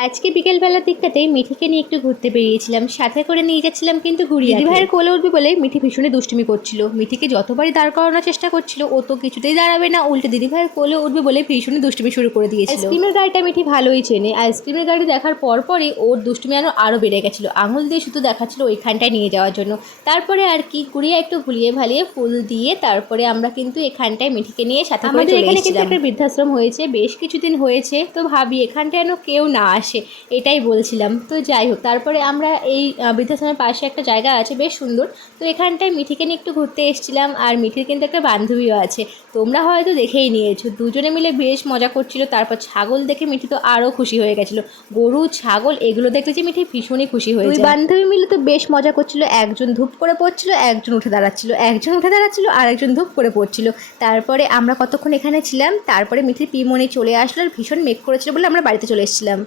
আজকে বিকেলবেলার দিকটাতেই মিঠিকে নিয়ে একটু ঘুরতে বেরিয়েছিলাম, সাথে করে নিয়ে যাচ্ছিলাম কিন্তু গুড়িয়া। দিদিভাইয়ের কোলে উঠবে বলে মিঠি ভীষণই দুষ্টুমি করছিল, মিঠিকে যতবারই দাঁড় করানোর চেষ্টা করছিল ও তো কিছুতেই দাঁড়াবে না, উল্টে দিদিভাইয়ের কোলে উঠবে বলে ভীষণই দুষ্টুমি শুরু করে দিয়েছিল। আইসক্রিমের গাড়িটা মিঠি ভালোই চেনে, আইসক্রিমের গাড়ি দেখার পরপরই ওর দুষ্টুমি আরও বেড়ে গেছিলো, আঙুল দিয়ে শুধু দেখাচ্ছিল ওইখানটায় নিয়ে যাওয়ার জন্য। তারপরে আর কি গুড়িয়া একটু ভুলিয়ে ভালিয়ে ফুল দিয়ে তারপরে আমরা কিন্তু এখানটায় মিঠিকে নিয়ে সাথে করে চলে এসেছিলাম। কিন্তু একটা বৃদ্ধাশ্রম হয়েছে, বেশ কিছুদিন হয়েছে, তো ভাবি এখানটায় যেন কেউ না আসে, এটাই বলছিলাম। তো যাই হোক, তারপরে আমরা এই বৃদ্ধাশ্রমের পাশে একটা জায়গা আছে বেশ সুন্দর, তো এখানটায় মিঠিকে নিয়ে একটু ঘুরতে এসেছিলাম। আর মিঠির কিন্তু একটা বান্ধবীও আছে, তোমরা হয়তো দেখেই নিয়েছো, দুজনে মিলে বেশ মজা করছিল। তারপর ছাগল দেখে মিঠি তো আরও খুশি হয়ে গেছিলো, গরু ছাগল এগুলো দেখলে যে মিঠি ভীষণই খুশি হয়ে যায়। দুই বান্ধবী মিলে তো বেশ মজা করছিল, একজন ধূপ করে পড়ছিল, একজন উঠে দাঁড়াচ্ছিল, আর একজন ধূপ করে পড়ছিল। তারপরে আমরা কতক্ষণ এখানে ছিলাম, তারপরে মিঠির পিমনি চলে আসলো, আর ভীষণ মেঘ করেছিল বলে আমরা বাড়িতে চলে এসেছিলাম।